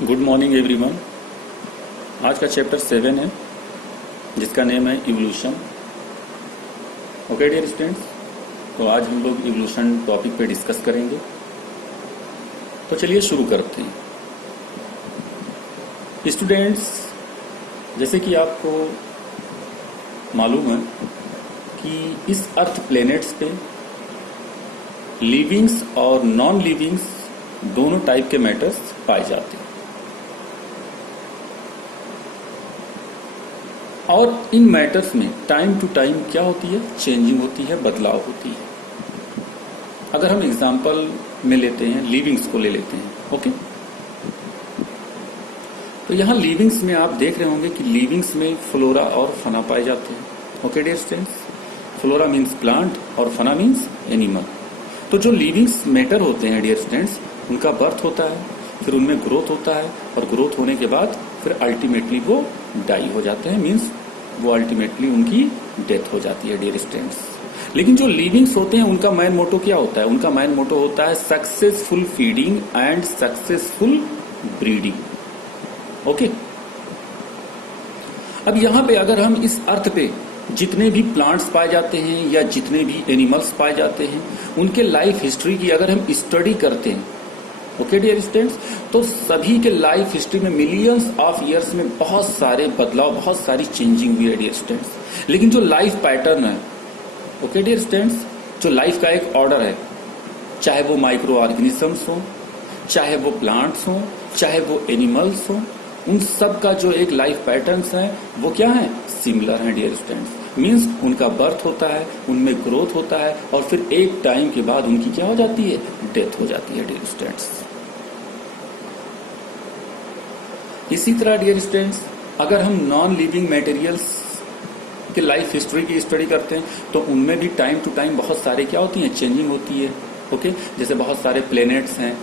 Good morning everyone. आज का chapter 7 है जिसका नेम है इवोल्यूशन। ओके डियर स्टूडेंट्स, तो आज हम लोग इवोल्यूशन टॉपिक पे डिस्कस करेंगे। तो चलिए शुरू करते हैं। स्टूडेंट्स, जैसे कि आपको मालूम है कि इस अर्थ प्लेनेट्स पे लिविंग्स और नॉन लिविंग्स दोनों टाइप के मैटर्स पाए जाते हैं और इन मैटर्स में टाइम टू टाइम क्या होती है, चेंजिंग होती है, बदलाव होती है। अगर हम एग्जांपल में लेते हैं, लिविंग्स को ले लेते हैं। ओके, तो यहां लिविंग्स में आप देख रहे होंगे कि लिविंग्स में फ्लोरा और फना पाए जाते हैं। Okay dear students, flora means plant और फना मीन्स एनिमल। तो जो लिविंग्स मैटर होते हैं डियर स्टूडेंट्स, उनका बर्थ होता है, फिर उनमें ग्रोथ होता है और ग्रोथ होने के बाद फिर अल्टीमेटली वो डाई हो जाते हैं, मीन्स वो अल्टीमेटली उनकी डेथ हो जाती है डियर स्टूडेंट्स। लेकिन जो लिविंग्स होते हैं उनका मेन मोटो क्या होता है? उनका मेन मोटो होता है successful feeding and successful breeding. Okay, अब यहां पे अगर हम इस अर्थ पे जितने भी प्लांट्स पाए जाते हैं या जितने भी एनिमल्स पाए जाते हैं, उनके लाइफ हिस्ट्री की अगर हम स्टडी करते हैं, ओके डियर स्टूडेंट्स, तो सभी के लाइफ हिस्ट्री में मिलियंस ऑफ इयर्स में बहुत सारे बदलाव, बहुत सारी चेंजिंग हुई है डियर स्टूडेंट्स। लेकिन जो लाइफ पैटर्न है, ओके डियर स्टूडेंट्स, जो लाइफ का एक ऑर्डर है, चाहे वो माइक्रो ऑर्गेनिजम्स हो, चाहे वो प्लांट्स हो, चाहे वो एनिमल्स हो, उन सब का जो एक लाइफ पैटर्न्स है वो क्या है? सिमिलर है डियर स्टूडेंट्स। मीन्स उनका बर्थ होता है, उनमें ग्रोथ होता है और फिर एक टाइम के बाद उनकी क्या हो जाती है? डेथ हो जाती है डियर स्टूडेंट्स। इसी तरह डियर स्टूडेंट्स, अगर हम नॉन लिविंग मटेरियल्स के लाइफ हिस्ट्री की स्टडी करते हैं तो उनमें भी टाइम टू टाइम बहुत सारे क्या होती है? चेंजिंग होती है। ओके, जैसे बहुत सारे प्लेनेट्स हैं,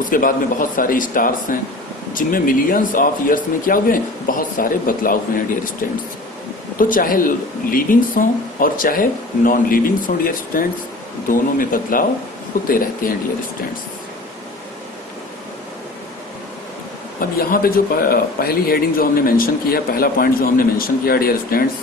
उसके बाद में बहुत सारे स्टार्स हैं जिनमें मिलियंस ऑफ ईयर्स में क्या हुए हैं? बहुत सारे बदलाव हुए हैं डियर स्टूडेंट्स। तो चाहे लिविंग्स हों और चाहे नॉन लिविंग्स हों डियर स्टूडेंट्स, दोनों में बदलाव होते रहते हैं डियर स्टूडेंट्स। अब यहाँ पे जो पहली हेडिंग जो हमने मेंशन किया है, पहला पॉइंट जो हमने मेंशन किया डियर स्टूडेंट्स,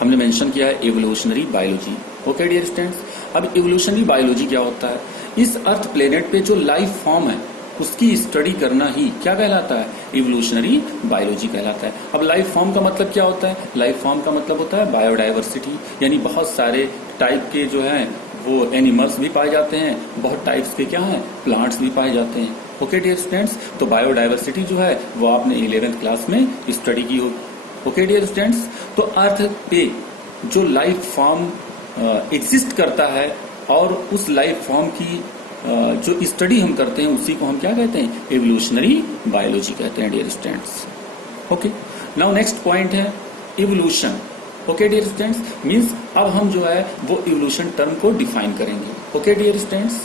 हमने मेंशन किया है evolutionary biology. Okay dear students, अब इवोल्यूशनरी बायोलॉजी क्या होता है? इस अर्थ प्लेनेट पे जो लाइफ फॉर्म है उसकी स्टडी करना ही क्या कहलाता है? इवोल्यूशनरी बायोलॉजी कहलाता है। अब लाइफ फॉर्म का मतलब क्या होता है? लाइफ फॉर्म का मतलब होता है बायोडाइवर्सिटी, यानी बहुत सारे टाइप के जो है वो एनिमल्स भी पाए जाते हैं, बहुत टाइप्स के क्या हैं? प्लांट्स भी पाए जाते हैं। ओके डियर स्टूडेंट्स, तो बायोडाइवर्सिटी जो है वो आपने 11th क्लास में स्टडी की हो। ओके डियर स्टूडेंट्स, तो अर्थ पे जो लाइफ फॉर्म एग्जिस्ट करता है और उस लाइफ फॉर्म की जो स्टडी हम करते हैं उसी को हम क्या कहते हैं? इवोल्यूशनरी बायोलॉजी कहते हैं dear students. Okay, now next point है evolution. Okay dear students, means अब हम जो है वो इवोल्यूशन टर्म को डिफाइन करेंगे। ओके डियर स्टूडेंट्स,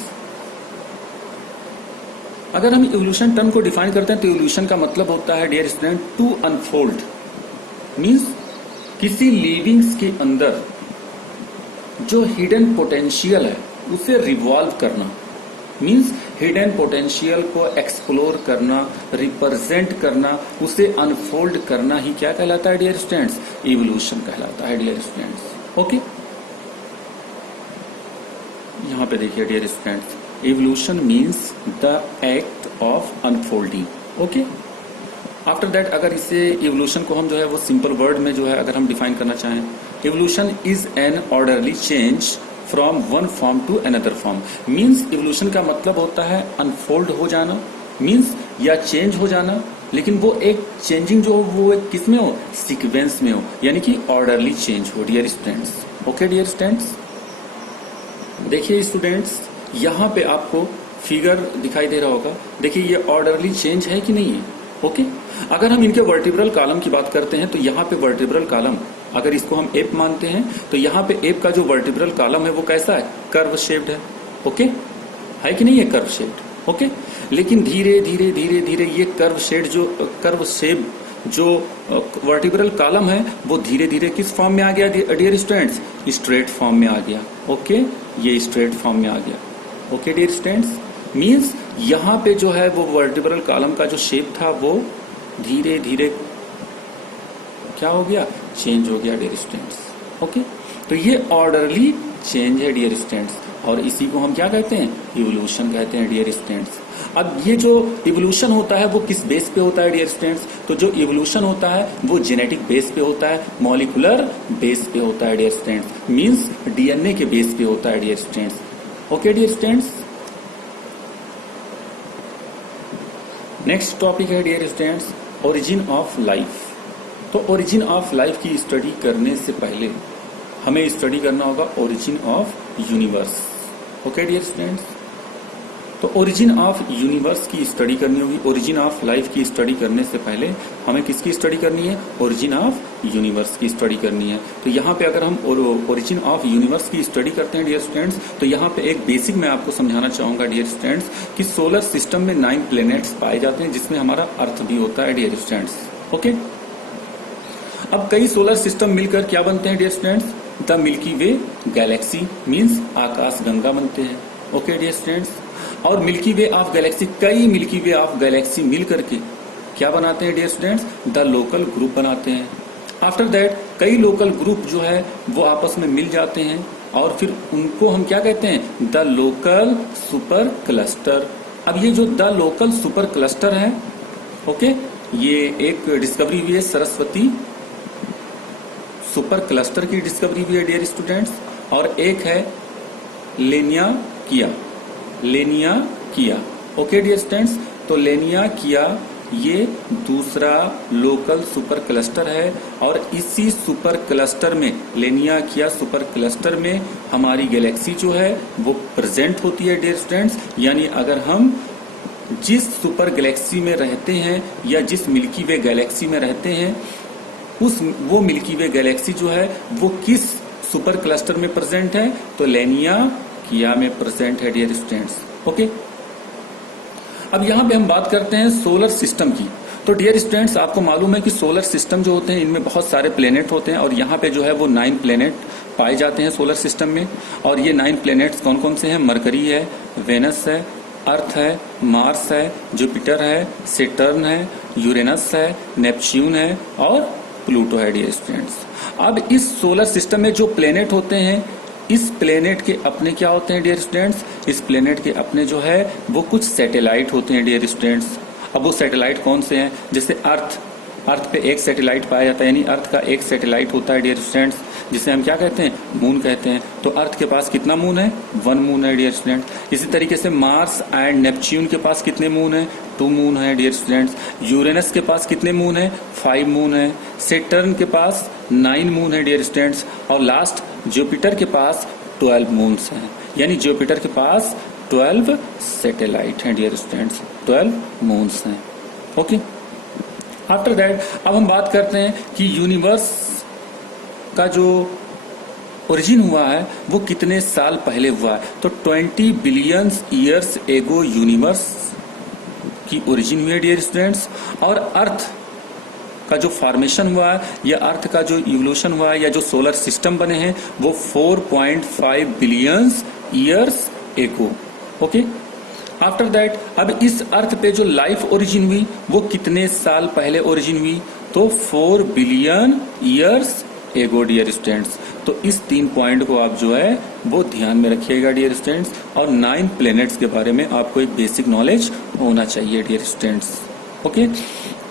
अगर हम इवोल्यूशन टर्म को डिफाइन करते हैं तो इवोल्यूशन का मतलब होता है dear student to unfold, means किसी लिविंग्स के अंदर जो हिडन पोटेंशियल है उसे रिवॉल्व करना, मीन्स हिडन पोटेंशियल को एक्सप्लोर करना, रिप्रेजेंट करना, उसे अनफोल्ड करना ही क्या कहलाता है डियर स्टूडेंट्स? इवोल्यूशन कहलाता है डियर स्टूडेंट्स। ओके, यहां पे देखिए dear students, evolution means the act of unfolding. Okay, after that अगर इसे इवोल्यूशन को हम जो है वो सिंपल वर्ड में जो है अगर हम डिफाइन करना चाहें, evolution is an orderly change from one form to another form. Means evolution का मतलब होता है अनफोल्ड हो जाना, मीन्स या चेंज हो जाना, लेकिन वो एक चेंजिंग जो वो एक किस में हो? सीक्वेंस में हो, यानी कि ऑर्डरली चेंज हो dear students. Okay dear students, देखिए स्टूडेंट्स, यहाँ पे आपको फिगर दिखाई दे रहा होगा। देखिए ये ऑर्डरली चेंज है कि नहीं है? ओके, अगर हम इनके वर्टिब्रल कॉलम की बात करते हैं तो यहाँ पे वर्टिब्रल कॉलम, अगर इसको हम एप मानते हैं तो यहाँ पे एप का जो वर्टिब्रल कॉलम है वो कैसा है? कर्व शेप्ड है। ओके, है कि नहीं है? Curve shaped. ओके, लेकिन धीरे धीरे धीरे धीरे ये कर्व शेप जो वर्टिब्रल कॉलम है वो धीरे धीरे किस फॉर्म में आ गया डियर स्टूडेंट्स? स्ट्रेट फॉर्म में आ गया। ओके, ये स्ट्रेट फॉर्म में आ गया। ओके डियर स्टूडेंट्स, मींस यहाँ पे जो है वो वर्टिब्रल कॉलम का जो शेप था वो धीरे धीरे क्या हो गया, चेंज हो गया डियर स्टूडेंट्स। ओके, तो ये ऑर्डरली चेंज है डियर स्टूडेंट्स, और इसी को हम क्या कहते हैं, इवोल्यूशन कहते हैं डियर स्टूडेंट्स। अब ये जो इवोल्यूशन होता है वो किस बेस पे होता है डियर स्टूडेंट्स, तो जो इवोल्यूशन होता है वो जेनेटिक बेस पे होता है, मॉलिक्यूलर बेस पे होता है डियर स्टूडेंट्स, मींस डीएनए के बेस पे होता है dear students. Okay dear students, next topic है dear students origin of life. तो ओरिजिन ऑफ लाइफ की स्टडी करने से पहले हमें स्टडी करना होगा origin of universe. Okay dear students, तो ओरिजिन ऑफ यूनिवर्स की स्टडी करनी होगी। ओरिजिन ऑफ लाइफ की स्टडी करने से पहले हमें किसकी स्टडी करनी है, ओरिजिन ऑफ यूनिवर्स की स्टडी करनी है। तो यहाँ पे अगर हम ओरिजिन ऑफ यूनिवर्स की स्टडी करते हैं डियर स्टूडेंट्स, तो यहाँ पे एक बेसिक मैं आपको समझाना चाहूंगा डियर स्टूडेंट्स कि सोलर सिस्टम में 9 प्लैनेट्स पाए जाते हैं, जिसमें हमारा अर्थ भी होता है डियर स्टूडेंट्स। ओके, अब कई सोलर सिस्टम मिलकर क्या बनते हैं dear students, the milky way galaxy means आकाश गंगा बनते हैं। ओके डियर स्टूडेंट्स, और मिल्की वे ऑफ गैलेक्सी, कई मिल्की वे ऑफ गैलेक्सी मिल करके क्या बनाते हैं dear students, the local group बनाते हैं। आफ्टर दैट कई लोकल ग्रुप जो है वो आपस में मिल जाते हैं और फिर उनको हम क्या कहते हैं, द लोकल सुपर क्लस्टर। अब ये जो द लोकल सुपर क्लस्टर है, ओके, ये एक डिस्कवरी हुई है सरस्वती सुपर क्लस्टर की डिस्कवरी हुई है डियर स्टूडेंट्स, और एक है लेनिया किया। ओके डियर स्टूडेंट्स, तो लेनिया किया ये दूसरा लोकल सुपर क्लस्टर है, और इसी सुपर क्लस्टर में, लेनिया किया सुपर क्लस्टर में हमारी गैलेक्सी जो है वो प्रेजेंट होती है डियर स्टूडेंट्स। यानी अगर हम जिस सुपर गैलेक्सी में रहते हैं या जिस मिल्की वे गैलेक्सी में रहते हैं, वो मिल्की वे गैलेक्सी जो है वो किस सुपर क्लस्टर में प्रेजेंट है, तो लेनिया किया में प्रेजेंट है डियर स्टूडेंट्स। ओके, अब यहाँ पे हम बात करते हैं सोलर सिस्टम की। तो डियर स्टूडेंट्स, आपको मालूम है कि सोलर सिस्टम जो होते हैं इनमें बहुत सारे प्लेनेट होते हैं, और यहाँ पे जो है वो 9 प्लेनेट पाए जाते हैं सोलर सिस्टम में। और ये 9 प्लेनेट्स कौन कौन से हैं, मरकरी है, वेनस है, अर्थ है, मार्स है, जुपिटर है, सेटर्न है, यूरेनस है, नेपच्यून है और प्लूटो है डियर स्टूडेंट्स। अब इस सोलर सिस्टम में जो प्लेनेट होते हैं, इस प्लेनेट के अपने क्या होते हैं डियर स्टूडेंट्स, इस प्लेनेट के अपने जो है वो कुछ सैटेलाइट होते हैं डियर स्टूडेंट्स। अब वो सैटेलाइट कौन से हैं, जैसे अर्थ पे एक सैटेलाइट पाया जाता है, यानी अर्थ का एक सैटेलाइट होता है डियर स्टूडेंट्स, जिसे हम क्या कहते हैं, मून कहते हैं। तो अर्थ के पास कितना मून है, 1 मून है डियर स्टूडेंट। इसी तरीके से मार्स एंड नेपच्यून के पास कितने मून है, 2 मून है डियर स्टूडेंट्स। यूरेनस के पास कितने मून है, 5 मून है। सेटर्न के पास 9 मून है डियर स्टूडेंट्स, और लास्ट जुपिटर के पास 12 मून्स हैं, यानी जुपिटर के पास 12 सैटेलाइट हैं डियर स्टूडेंट्स, 12 मून्स हैं। ओके, आफ्टर दैट अब हम बात करते हैं कि यूनिवर्स का जो ओरिजिन हुआ है वो कितने साल पहले हुआ है। तो 20 बिलियन ईयर्स एगो यूनिवर्स की ओरिजिन हुई है डियर स्टूडेंट्स, और अर्थ का जो फॉर्मेशन हुआ है या अर्थ का जो इवोल्यूशन हुआ है या जो सोलर सिस्टम बने हैं वो 4.5 बिलियन ईयर्स एगो। ओके, आफ्टर दैट अब इस अर्थ पे जो लाइफ ओरिजिन हुई वो कितने साल पहले ओरिजिन हुई, तो 4 billion years ago dear students. तो इस 3 पॉइंट को आप जो है वो ध्यान में रखिएगा डियर स्टूडेंट्स, और 9 प्लैनेट्स के बारे में आपको एक बेसिक नॉलेज होना चाहिए डियर स्टूडेंट्स। ओके,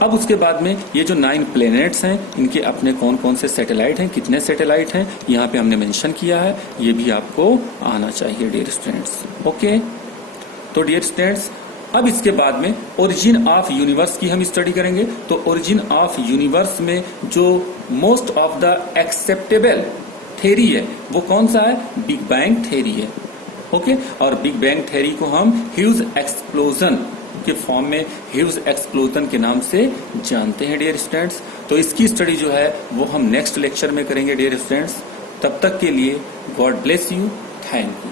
अब उसके बाद में ये जो 9 प्लैनेट्स हैं इनके अपने कौन कौन से सैटेलाइट हैं, कितने सैटेलाइट हैं, यहाँ पे हमने मेंशन किया है, ये भी आपको आना चाहिए डियर स्टूडेंट्स। ओके, तो डियर स्टूडेंट्स अब इसके बाद में ओरिजिन ऑफ यूनिवर्स की हम स्टडी करेंगे। तो ओरिजिन ऑफ यूनिवर्स में जो most of the acceptable theory है वो कौन सा है, बिग बैंग थ्योरी है। ओके, और बिग बैंग थ्योरी को हम ह्यूज एक्सप्लोजन के फॉर्म में, ह्यूज एक्सप्लोजन के नाम से जानते हैं डियर स्टूडेंट्स। तो इसकी स्टडी जो है वो हम नेक्स्ट लेक्चर में करेंगे डियर स्टूडेंट्स। तब तक के लिए God bless you, thank you.